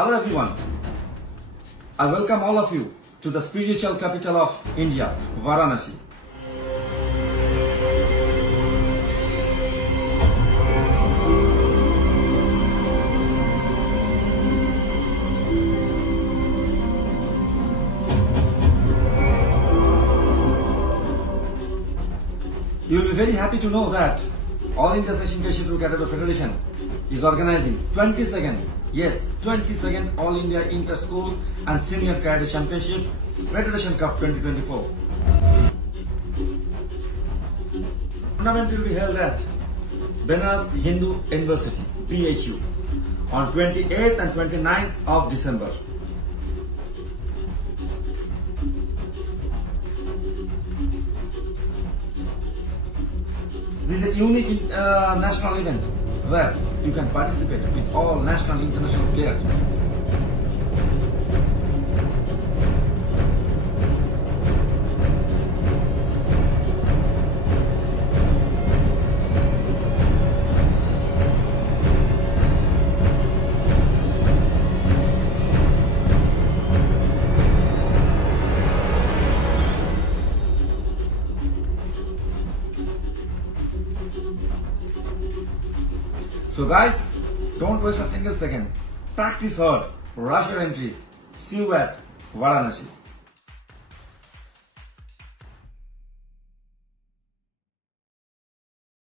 Hello everyone. I welcome all of you to the spiritual capital of India, Varanasi. You will be very happy to know that All India Session Kashipur Karate Federation is organizing 22nd All India Inter-School and Senior Karate Championship Federation Cup 2024. The tournament will be held at Benares Hindu University, BHU, on 28th and 29th of December. This is a unique national event where you can participate with all national and international players. So guys, don't waste a single second. Practice hard, rush your entries. See you at Varanasi.